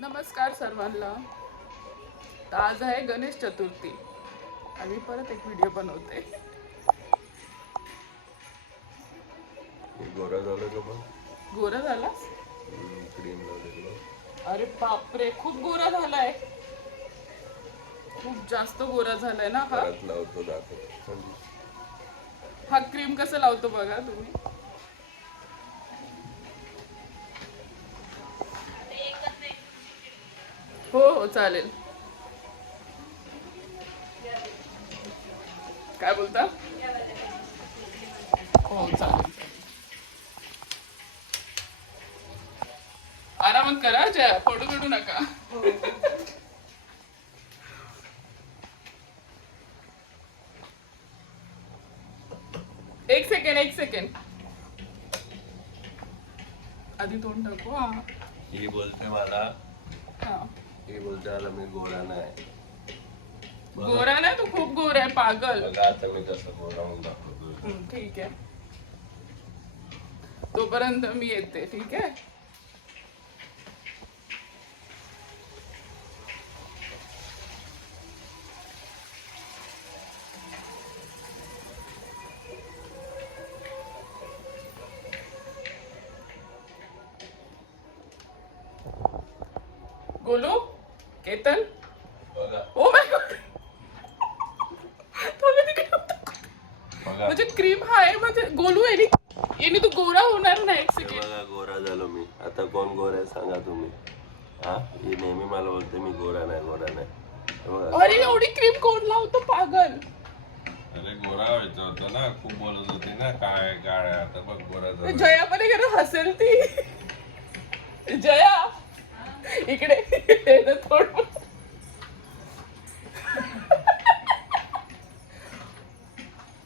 नमस्कार सर्वांना. तर आज आहे गणेश चतुर्थी आणि मी परत एक व्हिडिओ बनवते. गोरा झाला का पण गोरा झालास? क्रीम लावलेलं. अरे बापरे, खूप गोरा झालाय. खूप जास्त गोरा झालाय ना हा. परत लावतो दाखवतो. हा क्रीम कसं लावतो बघा तुम्ही. हो हो चालेल. काय बोलता? हो चालेल. आरामात करा, जया पडू बिडू नका. एक सेकंड आधी तोंड टाकू. हा ही बोलते मला हा. ही बोलते मला मी गोरा नाही. गोरा नाही, तू खूप गोरा आहे पागल. बघा आता मी कसं गोरा होऊन दाखवतो. ठीक आहे, तोपर्यंत मी येते. ठीक आहे. गोलू, केतन, बघा ओ माय गॉड, बघा म्हणजे क्रीम हा आहे. म्हणजे गोलू याने तू गोरा होणार नाही. एक हे सेकंड. बघा गोरा झालो मी. आता कोण गोरा आहे सांगा तुम्ही. हा ही नेहमी मला बोलते मी गोरा नाही गोरा नाही. हे बघा. अरे एवढी क्रीम कोण लावतो पागल. अरे गोरा व्हायचं होतं ना, खूप बोलत होती ना काय काय. आता बघ गोरा झाला. जया पण इकडे हसेल ती. जया इकडे ये ना थोडं.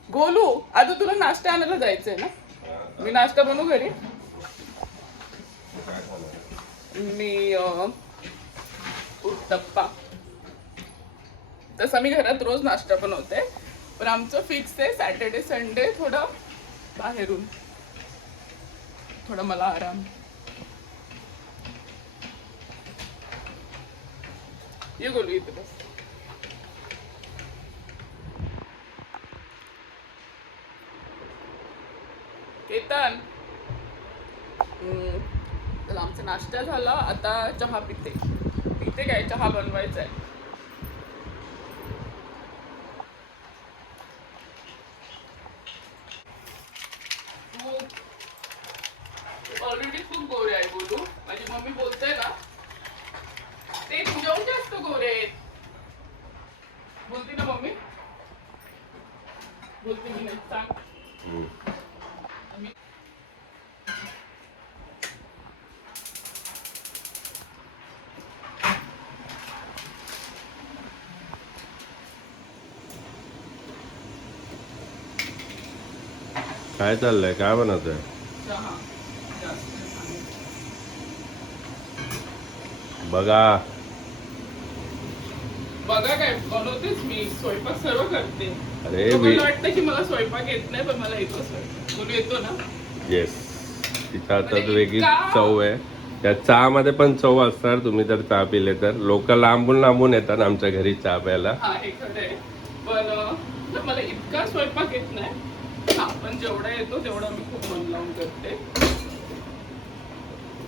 गोलू, आता तुला नाश्ता आणायला जायचंय ना? मी नाश्ता बनवू घरी. काय खाणार? मी उत्तप्पा. तसं मी घरात रोज नाश्ता बनवते, पण आमचं फिक्स आहे सॅटर्डे संडे थोडं बाहेरून. थोडं मला आराम. ये गोलू इथे बस. केतन, तर आमचा नाश्ता झाला. आता चहा पिते. पिते काय, चहा बनवायचा आहे. ऑलरेडी खूप गोरे आहे गोलू. माझी मम्मी बोलते ना, ते तुझ्याहून जास्त गोरे आहेत. बोलते ना मम्मी. बोलते मी नाही, सांग. काय चाललंय काय बनवतोय? चहा जास्त सांग. बघा बघा काय बनवतेच मी. स्वयंपाक सर्व करते. अरे लोकांना वाटतं की मला स्वयंपाक येत नाही, पण मला येतो स्वयंपाक. बोलू येतो ना? येस. तिथं आता म्हणजे वेगळी इतका- चव आहे. त्या चहामध्ये पण चव असणार. तुम्ही जर चहा पिले तर लोक लांबून लांबून येतात आमच्या घरी चहा प्यायला. हा हे खरं आहे, पण मला इतका स्वयंपाक येत नाही. हा पण जेवढा येतो तेवढा मी खूप मन लावून करते.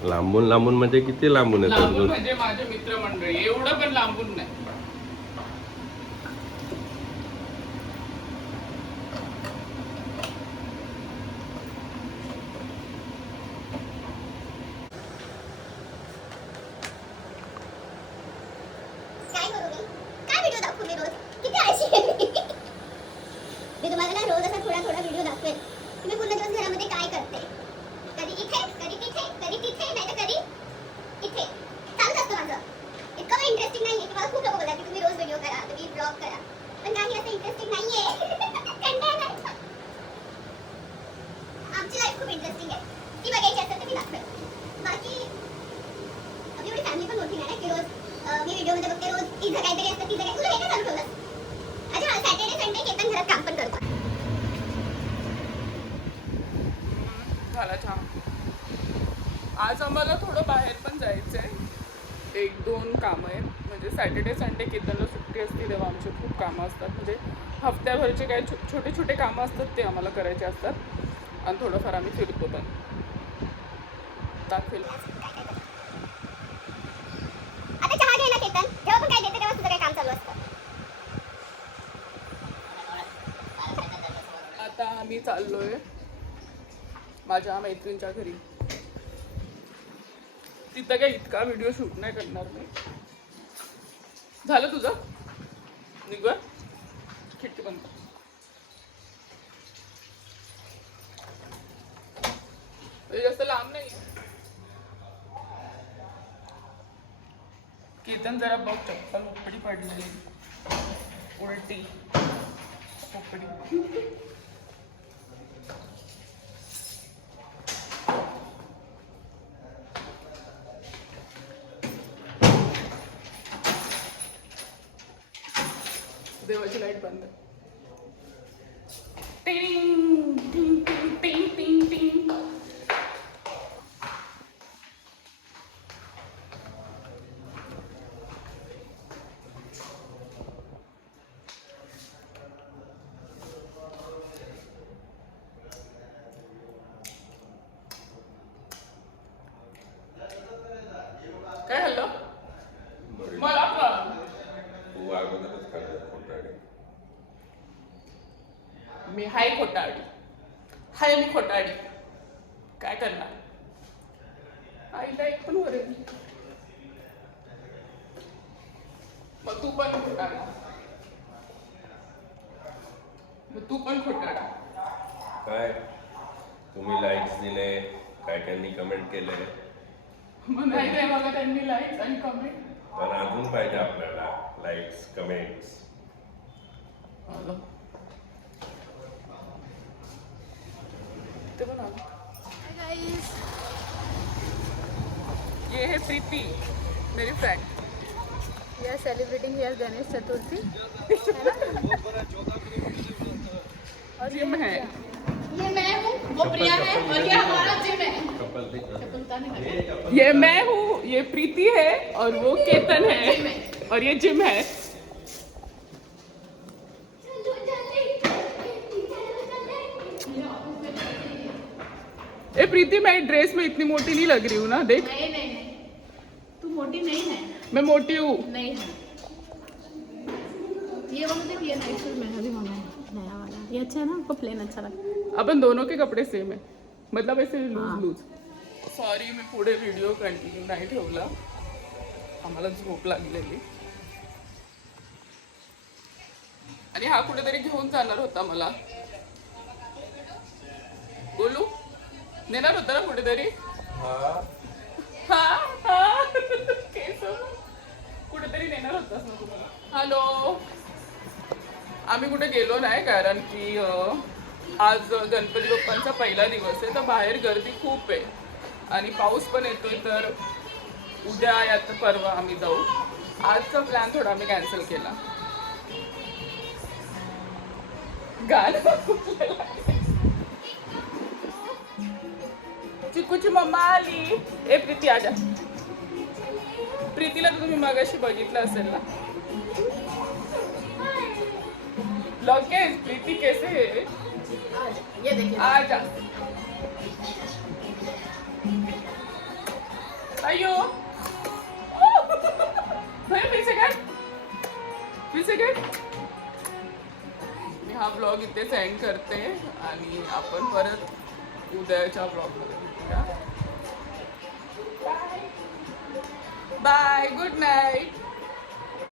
लांबून लांबून म्हणजे किती लांबून लांबून येतात? म्हणजे माझे मित्रमंडळी, एवढं पण लांबून नाही. काय करू मी? काय व्हिडिओ दाखवू मी रोज? किती आळशी आहे मी. मी तुम्हाला ना रोज असा थोडा थोडा व्हिडिओ दाखवेल. तुम्ही पूर्ण दिवस घरामध्ये काय करते? कधी इथे, कधी तिथे, कधी तिथे, नाही तर कधी इथे. चालूच असतं माझं. इतकं काही इंटरेस्टिंग नाहीये की मला खूप लोक बोलतात की तुम्ही रोज व्हिडिओ करा, तुम्ही ब्लॉग करा. पण काही असं इंटरेस्टिंग नाहीये. कंटाळा आलाय. आमची लाईफ खूप इंटरेस्टिंग आहे. ती बघायची असेल तर मी दाखवेल. बाकी आपली एवढी फॅमिली पण मोठी नाही ना की रोज मी व्हिडिओमध्ये बघते रोज तिथं काहीतरी असतं तिथं काय. तुला हे काय चालू ठेवलं? अच्छा सॅटर्डे संडे केतन घरात काम पण करतो. झाला चहा. आज आम्हाला थोडं बाहेर पण जायचंय. 1-2 कामं आहेत. म्हणजे सॅटर्डे संडे केतनला सुट्टी असते तेव्हा आमचे खूप कामं असतात. म्हणजे हफ्त्याभरचे काही छोटे छोटे कामं असतात ते आम्हाला करायचे असतात आणि थोडंफार आम्ही फिरतो पण. दाखवेल. आता चहा घे ना केतन, जेव्हा पण काय देते तेव्हा तुझं काही काम चालू असतं. आता आम्ही चाललोय माझ्या मैत्रिणीच्या घरी. तिथं काही इतका व्हिडिओ शूट नाही करणार मी. झालं तुझं निघ खिडकी बंद कर. जास्त लांब नाही. केतन जरा बघ चप्पल उपडी पडलेली उलटी उपडी. देवाची लाईट बंद. टिंग टिंग टिंग टिंग टिंग टिंग. काय हल्लं मला का तू अगोदरच खाल्लं खोटाडे. मी हाय खोटाडी. हाय मी खोटाडी. काय करणार आईला एक पण वरेल. मग तू पण खोटाडी. मग तू पण खोटाडी. काय तुम्ही लाईक्स दिले, काय त्यांनी कमेंट केले, मग नाही रे मला त्यांनी लाईक्स आणि कमेंट. पण अजून पाहिजे आपल्याला लाईक्स कमेंट्स. आलं ते पण आलं. ये है प्रीति मेरी friend. We are celebrating here Ganesh Chaturthi. और जिम है. ये मैं हूँ, वो प्रिया है और ये हमारा जिम है. कपल दिख ये मैं हूँ, ये प्रीति है और वो केतन है और ये जिम है. ए प्रीति मैं ड्रेस में इतनी मोटी नहीं लग रही हूँ ना. देख नहीं नहीं नहीं, तू मोटी नहीं है. मैं मोटी हूँ. नहीं है. ये वाला देख, ये नाइट सूट मैंने भी मंगाया नया वाला. ये अच्छा है ना, आपको प्लेन अच्छा लगता है. अपन दोनों के कपडे सेम आहे. मतलब ऐसे हाँ. Loose loose. सॉरी मी पुढे व्हिडिओ कंटिन्यू नाही ठेवला. आम्हाला झोप लागलेली आणि हा कुठेतरी घेऊन जाणार होता मला. बोलू नेणार होता ना कुठेतरी. हा हा केस कुठेतरी नेणार होतास ना तुम्हाला. हॅलो. आम्ही कुठे गेलो नाही कारण की आज गणपती बाप्पांचा पहिला दिवस आहे तर बाहेर गर्दी खूप आहे आणि पाऊस पण येतोय. तर उद्या या तर परवा आम्ही जाऊ. आजचा प्लॅन थोडा आम्ही कॅन्सल केला. चिकूची मम्मा आली. ए प्रीती आजा. प्रीतीला तर तुम्ही मगाशी बघितलं असेल ना. लगेच प्रीती कैसे है. ये देखिए. आजा. अयो भैया फिर से कर. मी हा ब्लॉग इथे सेंड करते आणि आपण परत उद्याच्या ब्लॉगमध्ये भेटूया. बाय. Good night.